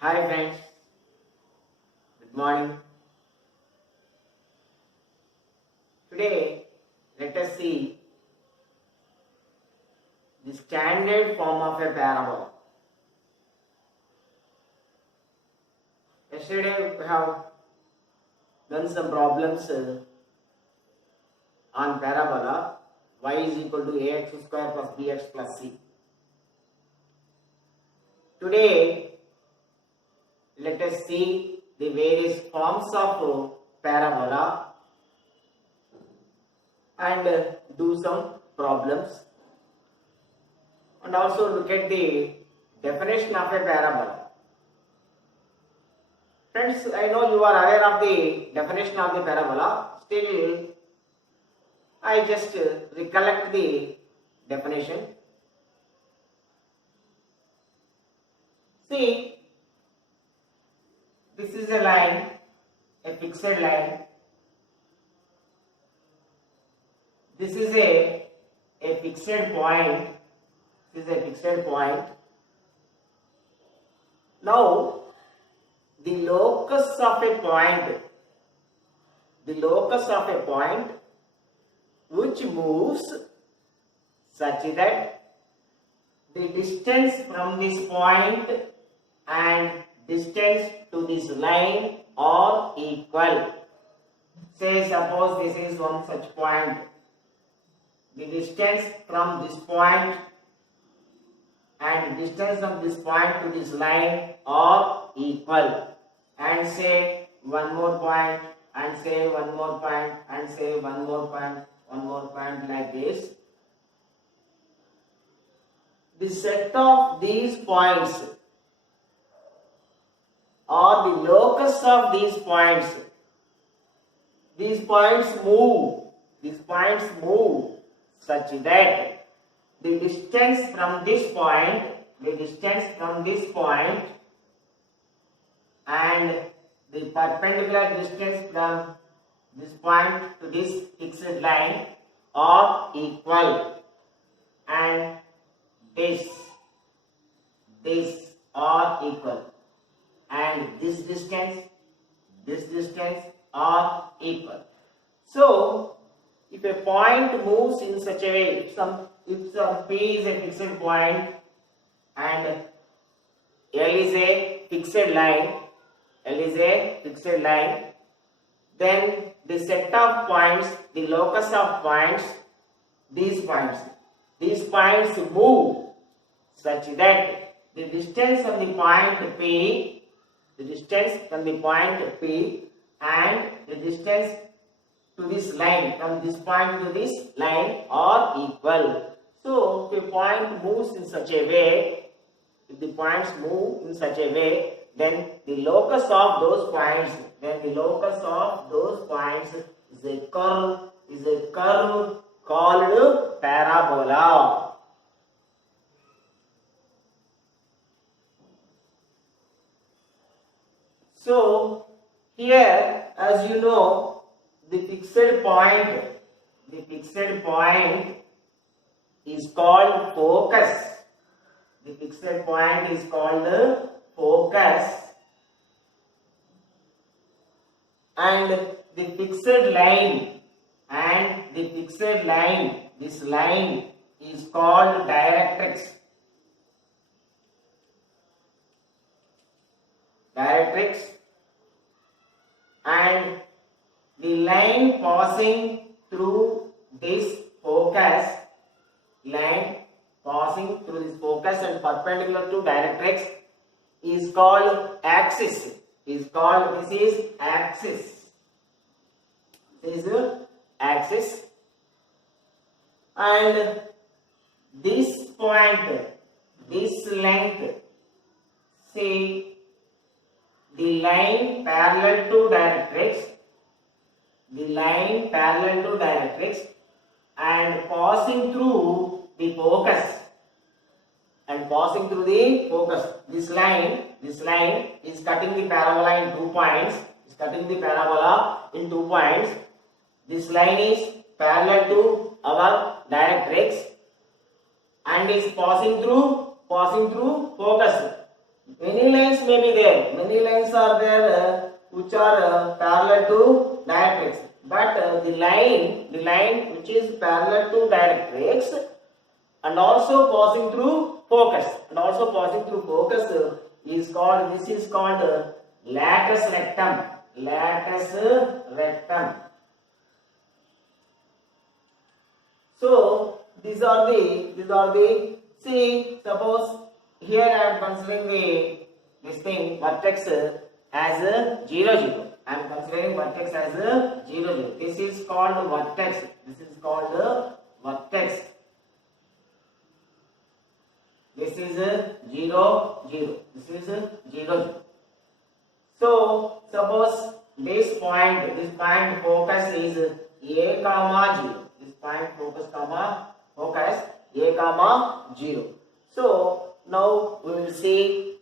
Hi friends, good morning. Today let us see the standard form of a parabola. Yesterday we have done some problems on parabola y is equal to ax square plus bx plus c. Today let us see the various forms of parabola and do some problems and also look at the definition of a parabola. Friends, I know you are aware of the definition of the parabola. Still, I just recollect the definition. See, this is a line, a fixed line. This is a fixed point. This is a fixed point. Now, the locus of a point which moves such that the distance from this point and distance to this line are equal. Say suppose this is one such point. The distance from this point and distance from this point to this line are equal. And say one more point, and say one more point, and say one more point like this. The set of these points or the locus of these points. These points move such that the distance from this point and the perpendicular distance from this point to this fixed line are equal, and this are equal, and this distance are equal. So if a point moves in such a way, if some P is a fixed point and L is a fixed line, then the set of points, the locus of points, these points move such that the distance from the point P, and the distance to this line, from this point to this line are equal. So if a point moves in such a way, then the locus of those points, is a curve called parabola. So here, as you know, the fixed point is called focus. And the fixed line, this line is called directrix. And the line passing through this focus, and perpendicular to directrix is called axis. This is axis. And this point, this length, see, the line parallel to directrix, and passing through the focus, this line is cutting the parabola in 2 points. This line is parallel to our directrix and is passing through focus. Many lines may be there. Many lines are there which are parallel to directrix. But the line which is parallel to directrix and also passing through focus, is called. This is called latus rectum. Latus rectum. So these are the see, suppose here I am considering this thing vertex as a 0 0. I am considering vertex as a 0 0. This is called vertex. This is called vertex. This is 0 0. This is 0 0. So suppose this point focus is a comma 0. This point focus a comma 0. So now we will see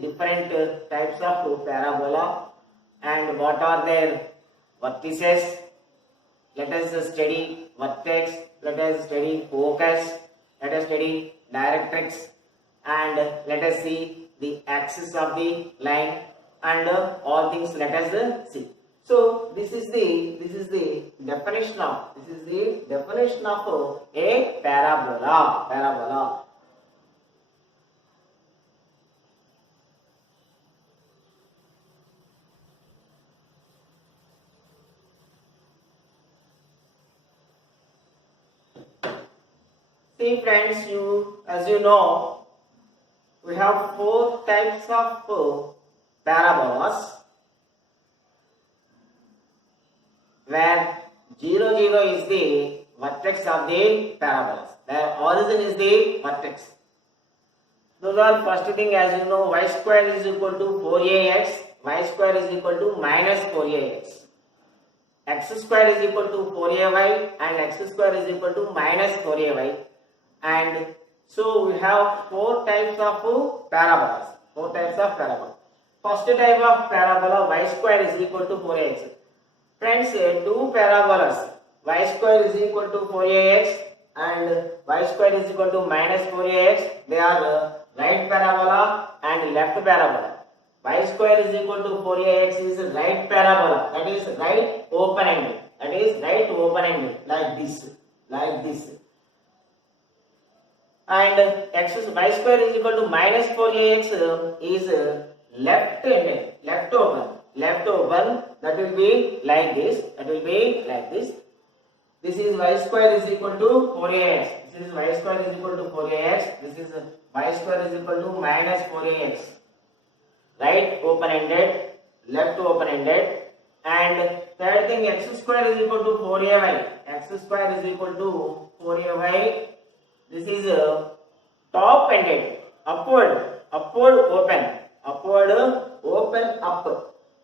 different types of parabola and what are their vertices. Let us study vertex, let us study focus, let us study directrix, and let us see the axis of the line and all things let us see. So this is the definition of a parabola. See friends, as you know, we have 4 types of parabolas, where 0 0 is the vertex of the parabolas, where origin is the vertex. Those are first thing, as you know, y square is equal to 4ax, y square is equal to minus 4ax. X square is equal to 4ay and x square is equal to minus 4ay. And so we have 4 types of parabolas. First type of parabola, y square is equal to 4ax. Friends, 2 parabolas, y square is equal to 4ax and y square is equal to minus 4ax. They are right parabola and left parabola. Y square is equal to 4ax is right parabola, that is right open angle, like this. And y square is equal to minus 4ax is left open, that will be like this, This is y square is equal to 4ax, this is y square is equal to 4ax, this is y square is equal to minus 4ax. Right open ended, left open ended. And third thing, x square is equal to 4ay, this is top ended, upward open up.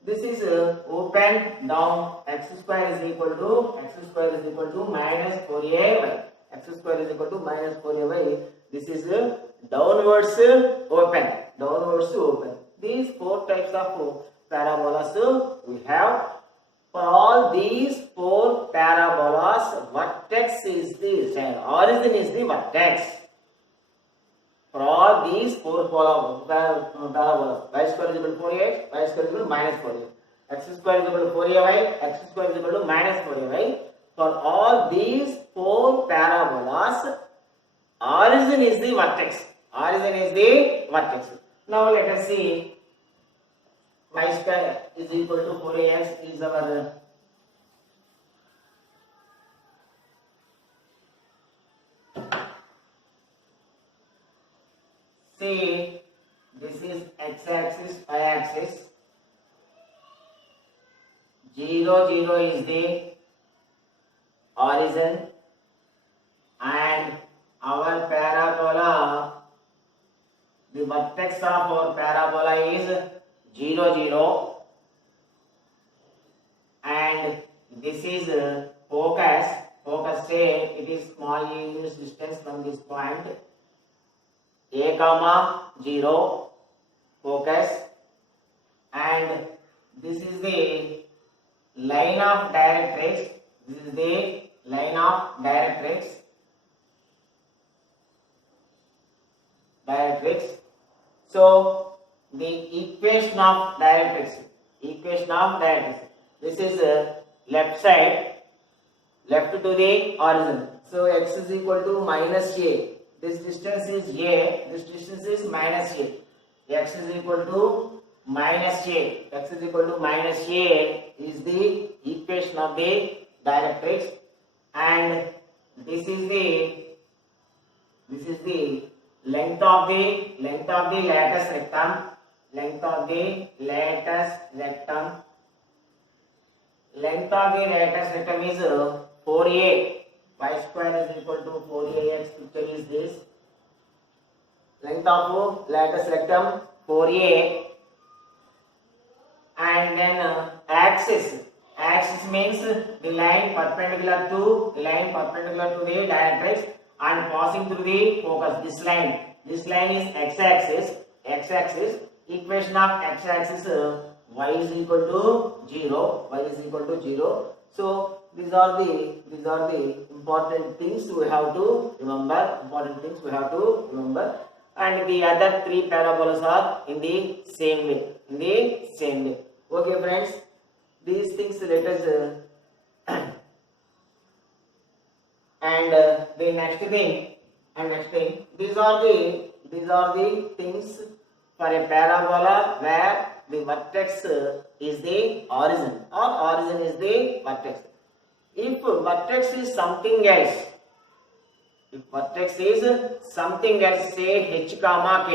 This is open down. X square is equal to minus 4ay. This is downwards open. These 4 types of parabolas we have. For all these 4 parabolas, vertex is the origin is the vertex. For all these 4 parabolas, y square is equal to 4ax, y square is equal to minus 4ax, x square is equal to 4ay, x square is equal to minus 4ay. For all these 4 parabolas, origin is the vertex. Now let us see. Y square is equal to 4ax is our see, this is x-axis, y-axis. 0 0 is the origin and our parabola, the vertex of our parabola is 0 0 and this is focus. Say it is small units distance from this point, a comma 0 focus, and this is the line of directrix. So the equation of directrix. This is left side, left to the origin. So x is equal to minus a. This distance is a. This distance is minus a. X is equal to minus a. X is equal to minus a is the equation of the directrix, and this is the length of the lattice rectum. Length of the lattice rectum is 4a. Y square is equal to 4ax. Picture is this. Length of lattice rectum 4a, and then axis means the line perpendicular to the directrix and passing through the focus. This line is x-axis. Equation of x-axis, y is equal to 0. So these are the important things we have to remember. And the other three parabolas are in the same way. Okay, friends. These things let us and the next thing. These are the things for a parabola where the vertex is the origin, or origin is the vertex. If vertex is something else, say h comma k.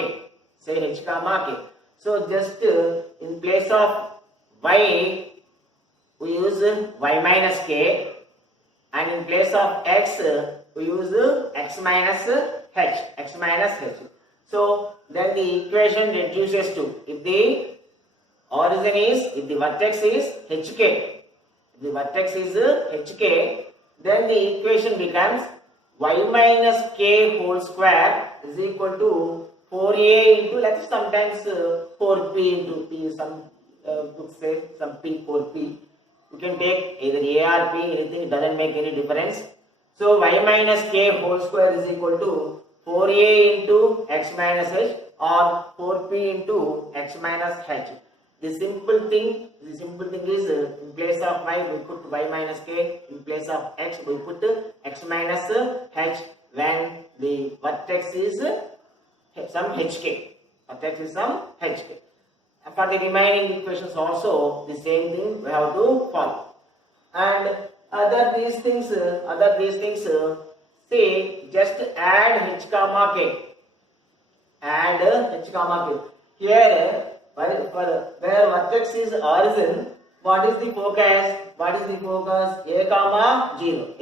So just in place of y we use y minus k, and in place of x we use x minus h. So then the equation reduces to, if the vertex is hk, then the equation becomes y minus k whole square is equal to 4a into, let's sometimes 4p into p. Some books say some p, 4p. You can take either a or p, anything, it doesn't make any difference. So y minus k whole square is equal to 4a into x minus h, or 4p into x minus h. The simple thing is in place of y we put y minus k, in place of x we put x minus h when the vertex is some hk. For the remaining equations also the same thing we have to follow. And other these things say just add h comma k. Here where vertex is origin, what is the focus? A comma 0.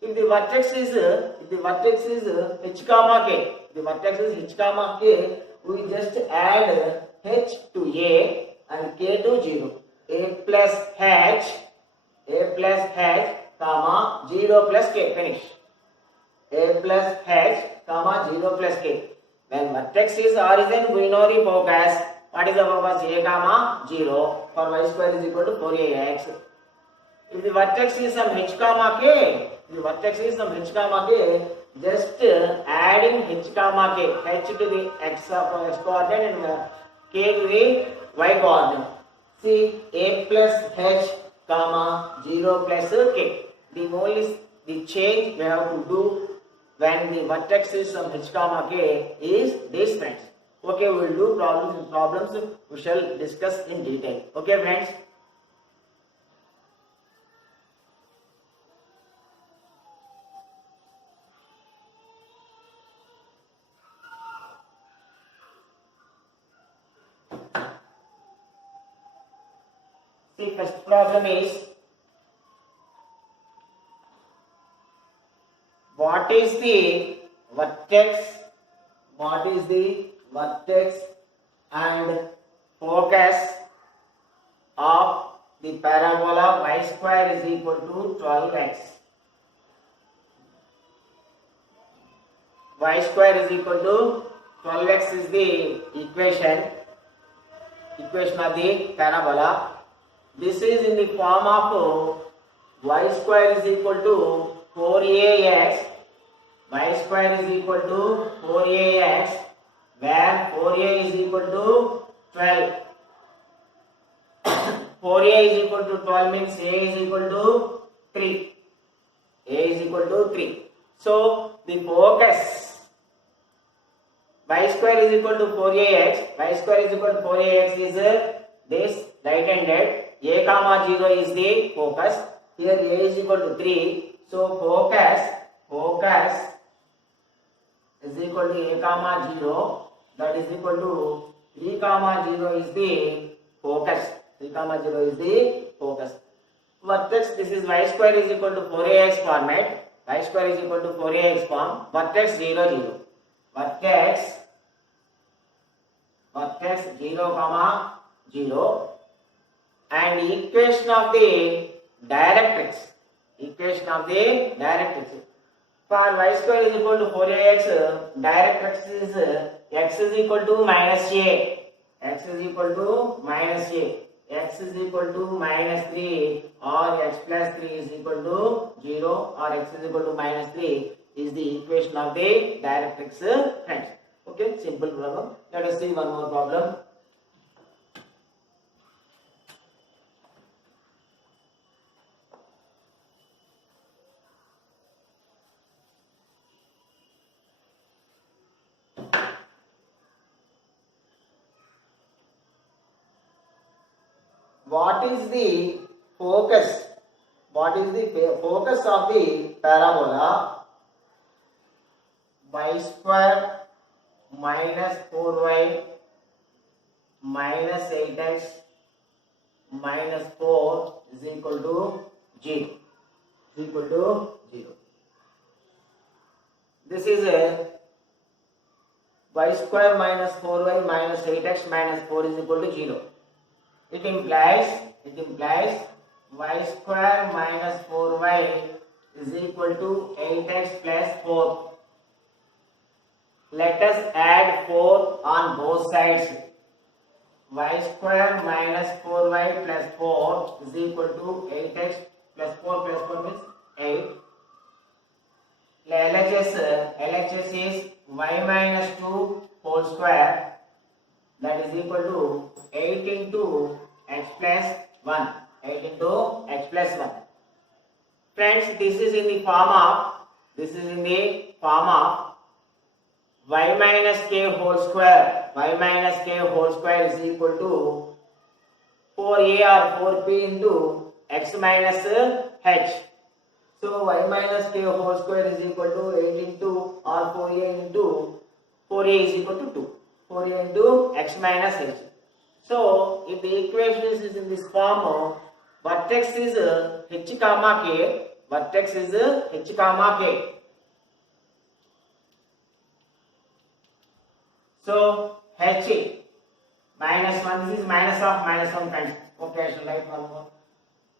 If the vertex is h comma k, we just add h to a and k to 0. A plus h comma 0 plus k. Finish. A plus h comma 0 plus k. When vertex is origin, we know the focus. What is the focus? A comma 0. For y square is equal to 4ax. If the vertex is some h comma k, just adding h comma k, h to the x coordinate and k to the y coordinate. See, a plus h comma 0 plus k. The change we have to do when the vertex is some h comma k is this, friends. Okay, we will do problems we shall discuss in detail. Okay, friends. See, first problem is, what is the vertex and focus of the parabola y square is equal to 12x. Y square is equal to 12x is the equation of the parabola. This is in the form of y square is equal to 4ax. Y square is equal to 4ax where 4a is equal to 12. 4a is equal to 12 means a is equal to 3. A is equal to 3. So the focus y square is equal to 4ax. Y square is equal to 4ax is this right-handed. A comma 0 is the focus. Here a is equal to 3. So focus is equal to a comma 0. That is equal to 3 comma 0 is the focus. 3 comma 0 is the focus. Vertex, this is y square is equal to 4ax format. Y square is equal to 4ax form. Vertex 0 0. Vertex 0 comma 0. And equation of the directrix. Equation of the directrix. For y square is equal to 4ax, directrix is x is equal to minus a. X is equal to minus a. X is equal to minus 3 or x plus 3 is equal to 0 or x is equal to minus 3 is the equation of the directrix, friends. Okay, simple problem. Let us see one more problem. What is the focus? What is the focus of the parabola? Y square minus 4y minus 8x minus 4 is equal to 0. Is equal to 0. This is a y square minus 4y minus 8x minus 4 is equal to 0. It implies y square minus 4y is equal to 8x plus 4. Let us add 4 on both sides. Y square minus 4y plus 4 is equal to 8x plus 4 means 8. LHS is y minus 2 whole square, that is equal to 8 into x plus 1. 8 into x plus 1. Friends, this is in the form of y minus k whole square. Y minus k whole square is equal to 4a or 4p into x minus h. So y minus k whole square is equal to 8 into or 4a into 4a is equal to 2. 4a into x minus h. So if the equation is in this form, vertex is h comma k. Vertex is h comma k. So h minus 1. This is minus of minus 1, friends. Okay, I shall write one more.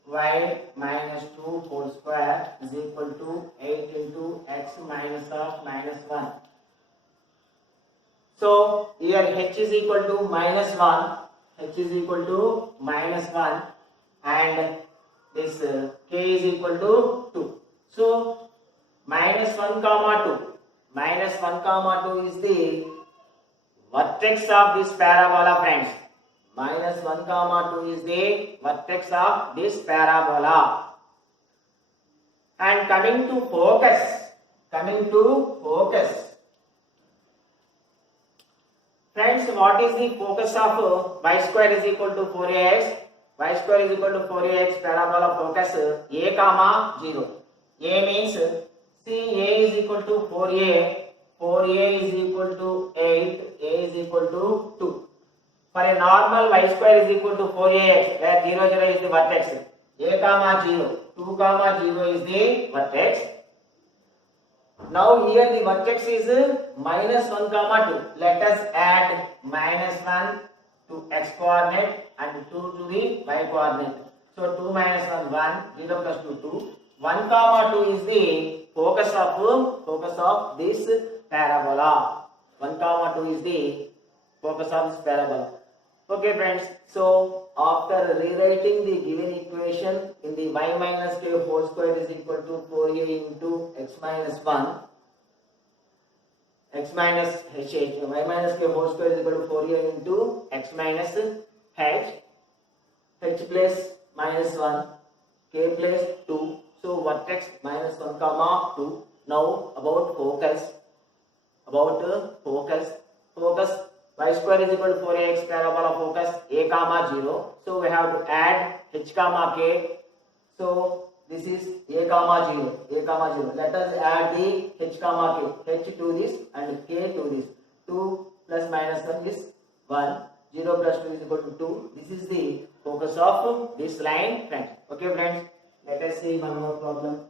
Y minus 2 whole square is equal to 8 into x minus of minus 1. So here h is equal to minus 1. H is equal to minus 1 and this k is equal to 2. So minus 1 comma 2. Minus 1 comma 2 is the vertex of this parabola, friends. Minus 1 comma 2 is the vertex of this parabola. And coming to focus. Friends, what is the focus of y square is equal to 4ax? Y square is equal to 4ax parabola focus a comma 0. A means, see, a is equal to 4a. 4a is equal to 8. A is equal to 2. For a normal y square is equal to 4ax, where 0 0 is the vertex. A comma 0. 2 comma 0 is the vertex. Now here the vertex is minus 1 comma 2. Let us add minus 1 to x coordinate and 2 to the y coordinate. So 2 minus 1 1, 0 plus 2 2. 1 comma 2 is the focus of this parabola. 1 comma 2 is the focus of this parabola. Okay, friends. So after rewriting the given equation in the y minus k whole square is equal to 4a into x minus 1. x minus h, y minus k whole square is equal to 4a into x minus h plus minus 1, k plus 2. So vertex minus 1 comma 2. Now about focus. Focus y square is equal to 4ax parabola focus a comma 0. So we have to add h comma k. So this is a comma 0. Let us add the h comma k. H to this and k to this. 2 plus minus 1 is 1. 0 plus 2 is equal to 2. This is the focus of this line, friends. Okay, friends. Let us see one more problem.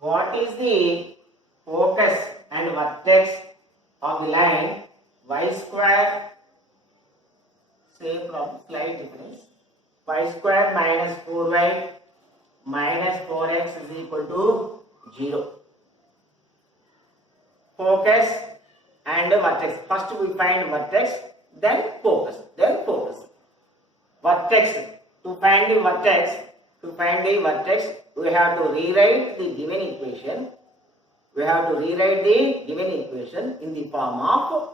What is the focus and vertex of the line y square? Same problem, slight difference. Y square minus 4y minus 4x is equal to 0. Focus and vertex. First we find vertex, then focus. Vertex. To find the vertex, we have to rewrite the given equation. In the form of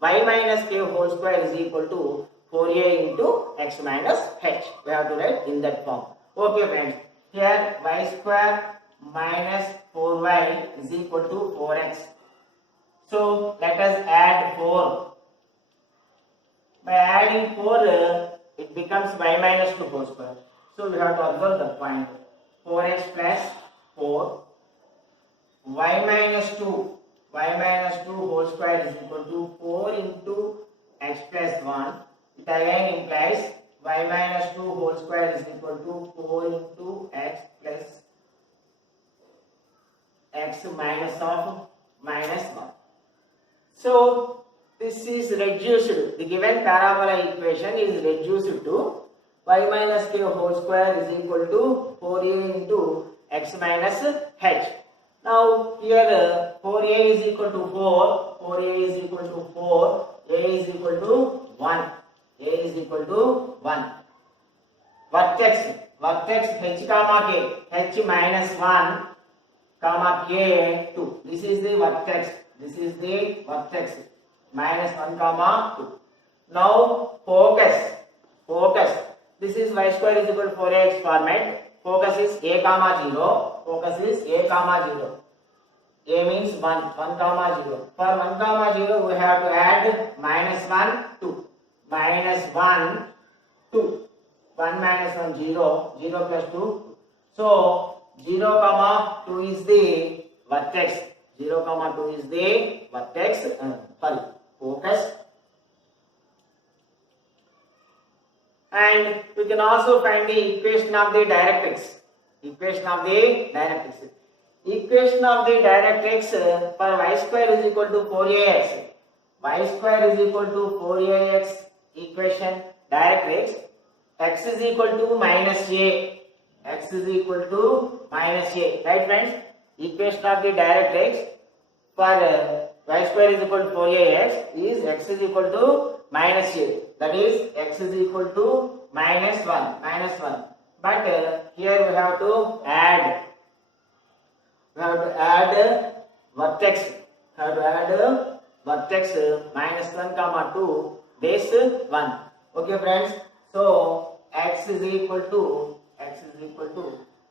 y minus k whole square is equal to 4a into x minus h. We have to write in that form. Okay, friends. Here y square minus 4y is equal to 4x. So let us add 4. By adding 4, it becomes y minus 2 whole square. So we have to observe the point. 4x plus 4. Y minus 2 whole square is equal to 4 into x plus 1. It again implies y minus 2 whole square is equal to 4 into x plus x minus of minus 1. So this is reduced. The given parabola equation is reduced to y minus k whole square is equal to 4a into x minus h. Now here 4a is equal to 4, a is equal to 1. Vertex h comma k, h minus 1 comma k 2. This is the vertex, minus 1 comma 2. Now focus. This is y square is equal to 4ax format. Focus is a comma 0. A means 1 comma 0. For 1 comma 0, we have to add minus 1, 2. Minus 1, 2. 1 minus 1, 0. 0 plus 2. So 0 comma 2 is the vertex. Focus. And we can also find the equation of the directrix. Equation of the directrix for y square is equal to 4ax. Y square is equal to 4ax equation directrix. X is equal to minus a. Right, friends? Equation of the directrix for y square is equal to 4ax is x is equal to minus a. That is x is equal to minus 1. But here we have to add vertex. Minus 1 comma 2 base 1. Okay, friends. So x is equal to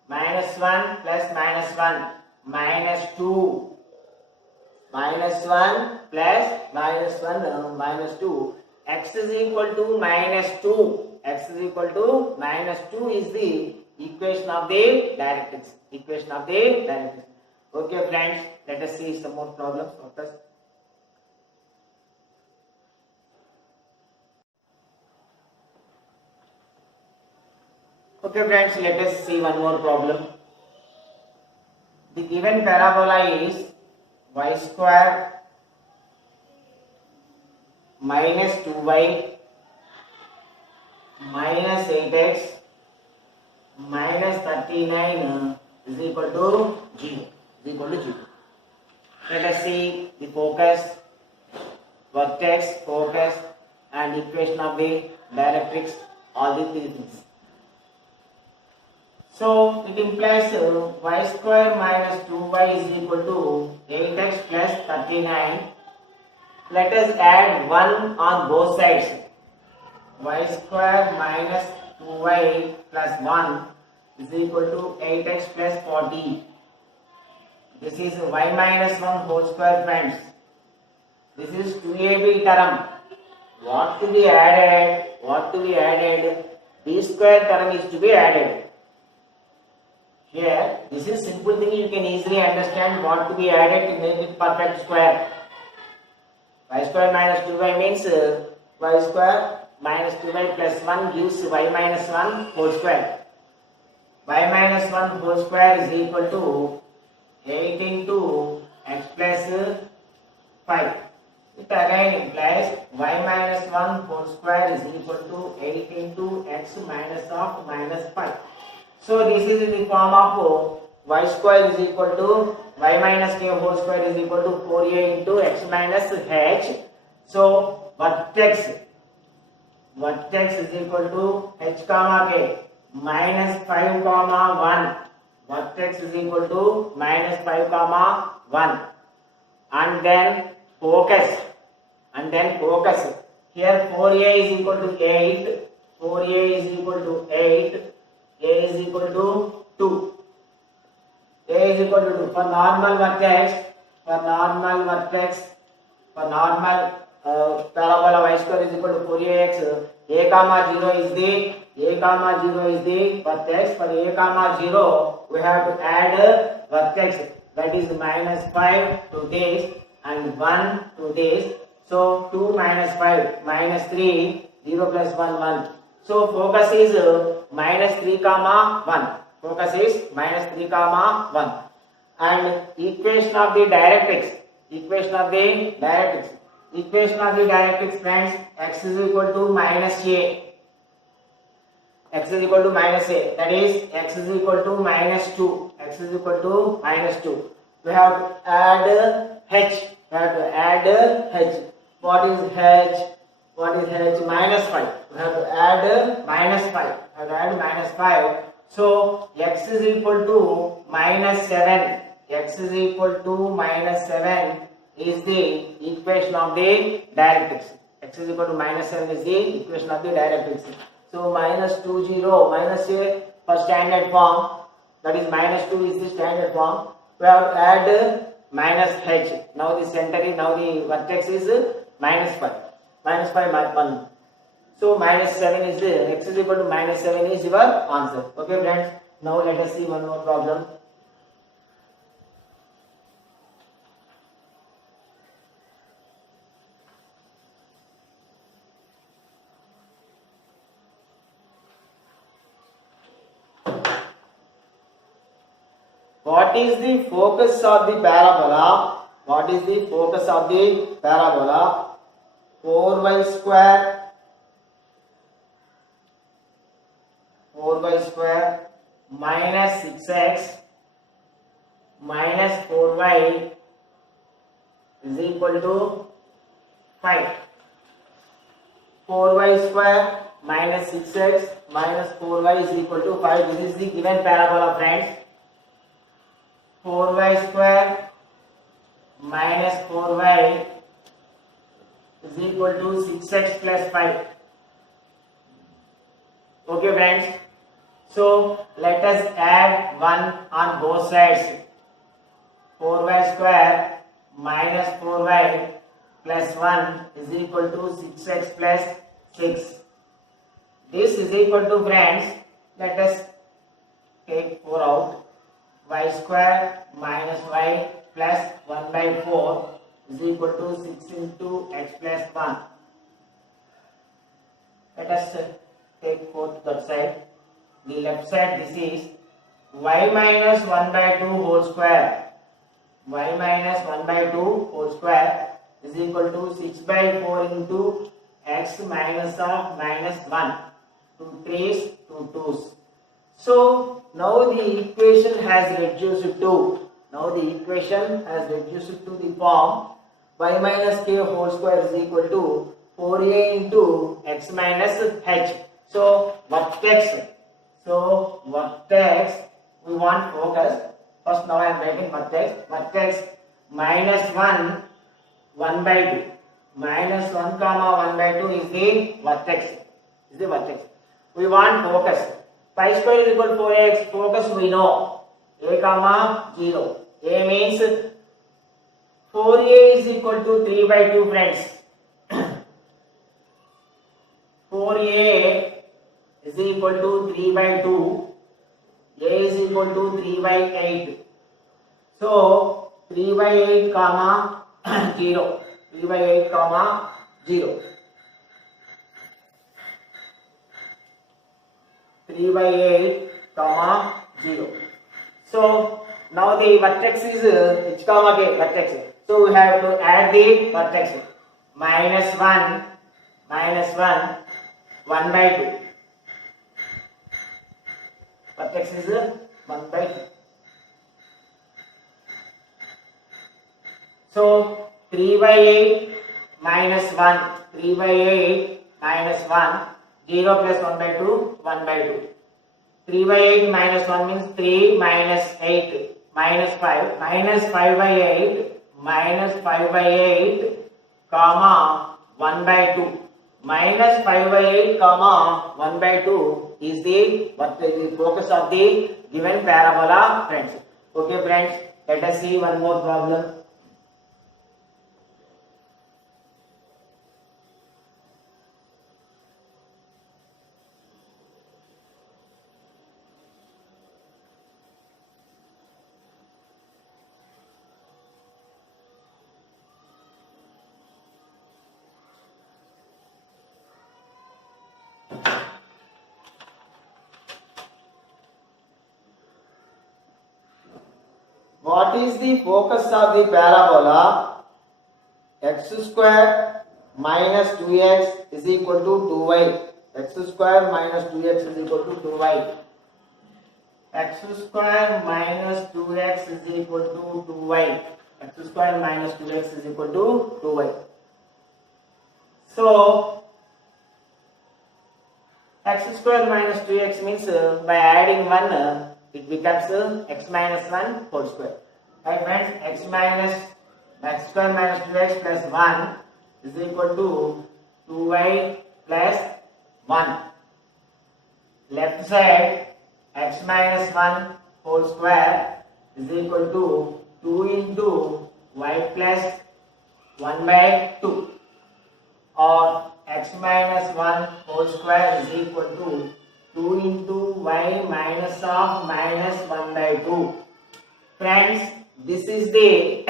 minus 1 plus minus 1 minus 2. Minus 1 plus minus 1 minus 2. X is equal to minus 2. Is the equation of the directrix. Okay, friends, let us see some more problems. Okay, friends, let us see one more problem. The given parabola is y square minus 2y minus 8x minus 39 is equal to 0. Let us see the focus, vertex, focus, and equation of the directrix, all the three things. So it implies y square minus 2y is equal to 8x plus 39. Let us add 1 on both sides. Y square minus 2y plus 1 is equal to 8x plus 40. This is y minus 1 whole square, friends. This is 2ab term. What to be added? What to be added? B square term is to be added. Here, this is simple thing, you can easily understand what to be added to make it perfect square. Y square minus 2y means y square minus 2y plus 1 gives y minus 1 whole square. Y minus 1 whole square is equal to 8 into x plus 5. It again implies y minus 1 whole square is equal to 8 into x minus of minus 5. So this is in the form of y square is equal to y minus k whole square is equal to 4a into x minus h. So vertex is equal to h comma k minus 5 comma 1. Vertex is equal to minus 5 comma 1. And then focus. Here 4a is equal to 8. 4a is equal to 8. A is equal to 2. A is equal to 2. For normal parabola y square is equal to 4ax. A comma 0 is the vertex. For a comma 0, we have to add vertex. That is minus 5 to this and 1 to this. So 2 minus 5 minus 3. 0 plus 1 1. So focus is minus 3 comma 1. Focus is minus 3 comma 1. And equation of the directrix. Equation of the directrix, friends, x is equal to minus a. X is equal to minus a. That is x is equal to minus 2. X is equal to minus 2. We have to add h. What is h? Minus 5. We have to add minus 5. So x is equal to minus 7. X is equal to minus 7 is the equation of the directrix. X is equal to minus 7 is the equation of the directrix. So minus 2 0 minus a for standard form. That is minus 2 is the standard form. We have to add minus h. Now the center is, now the vertex is minus 5. Minus 5 minus 1. So minus 7 is the, x is equal to minus 7 is your answer. Okay friends. Now let us see one more problem. What is the focus of the parabola? 4y square minus 6x minus 4y is equal to 5. 4y square minus 6x minus 4y is equal to 5. This is the given parabola, friends. 4y square minus 4y is equal to 6x plus 5. Okay friends. So let us add 1 on both sides. 4y square minus 4y plus 1 is equal to 6x plus 6. This is equal to, friends, let us take 4 out. Y square minus y plus 1 by 4 is equal to 6 into x plus 1. Let us take 4 to that side. The left side, this is y minus 1 by 2 whole square. Y minus 1 by 2 whole square is equal to 6 by 4 into x minus of minus 1. 2 3s, 2 2s. So now the equation has reduced to Now the equation has reduced to the form y minus k whole square is equal to 4a into x minus h. So vertex. So vertex, we want focus. First now I am writing vertex. Vertex minus 1, 1 by 2. Minus 1 comma 1 by 2 is the vertex. Is the vertex. We want focus. Pi square is equal to 4x. Focus we know. A comma 0. A means 4a is equal to 3 by 2 friends. 4a is equal to 3 by 2. A is equal to 3 by 8. So 3 by 8 comma 0. 3 by 8 comma 0. 3 by 8 comma 0. So now the vertex is h comma k vertex. So we have to add the vertex. Minus 1, 1 by 2. Vertex is 1 by 2. So 3 by 8 minus 1. 3 by 8 minus 1. 0 plus 1 by 2. 1 by 2. 3 by 8 minus 1 means 3 minus 8 minus 5. Minus 5 by 8 minus 5 by 8 comma 1 by 2. Minus 5 by 8 comma 1 by 2 is the focus of the given parabola friends. Okay friends, let us see one more problem. What is the focus of the parabola x square minus 2x is equal to 2y? X square minus 2x is equal to 2y. X square minus 2x is equal to 2y. X square minus 2x is equal to 2y. So x square minus 2x means by adding 1 it becomes x minus 1 whole square. Right friends, x square minus 2x plus 1 is equal to 2y plus 1. Left side x minus 1 whole square is equal to 2 into y plus 1 by 2, or x minus 1 whole square is equal to 2 into y minus of minus 1 by 2. Friends, this is the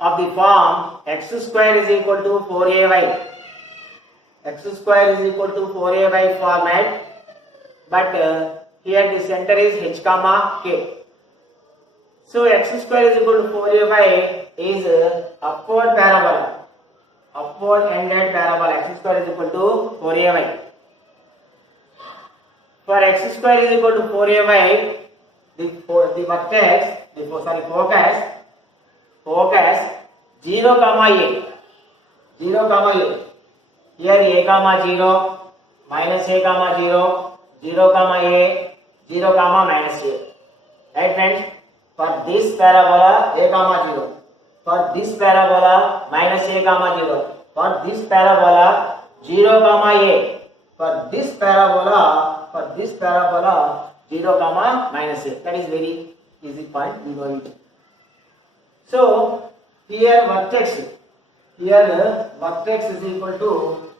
of the form x square is equal to 4ay. X square is equal to 4ay format, but here the center is h comma k. So x square is equal to 4ay is upward parabola, upward ended parabola. X square is equal to 4ay. For x square is equal to 4ay, the vertex, focus 0 comma a, 0 comma a. Here a comma 0, minus a comma 0, 0 comma a, 0 comma minus a. Right friends? For this parabola a comma 0. For this parabola minus a comma 0. For this parabola 0 comma a. For this parabola 0 comma minus a. That is very easy point, we know it. So here vertex is equal to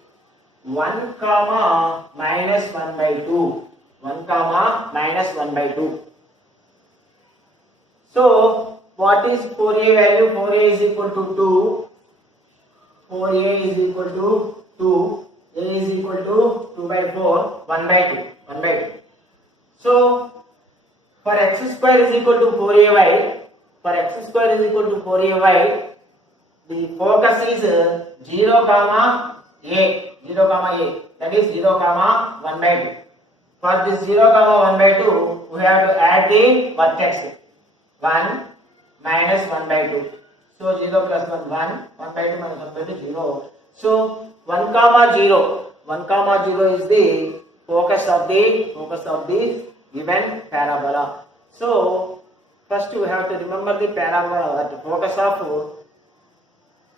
1 comma minus 1 by 2. 1 comma minus 1 by 2. So what is 4a value? 4a is equal to 2. 4a is equal to 2. A is equal to 2 by 4. 1 by 2. 1 by 2. So for x square is equal to 4ay, the focus is 0 comma a, 0 comma a, that is 0 comma 1 by 2. For this 0 comma 1 by 2, we have to add the vertex. 1 minus 1 by 2. So 0 plus 1, 1, 1 by 2 minus 1 by 2, 0. So 1 comma 0, 1 comma 0 is the focus of the given parabola. So first we have to remember the parabola, the focus of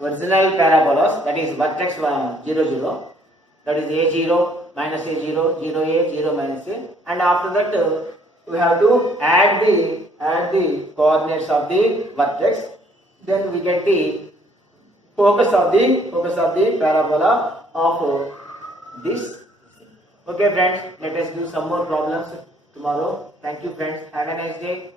original parabolas, that is vertex 0, 0, that is a0 minus a0, 0a, 0 minus a, and after that we have to add the coordinates of the vertex. Then we get the focus of the parabola of this. Okay friends, let us do some more problems tomorrow. Thank you friends, have a nice day.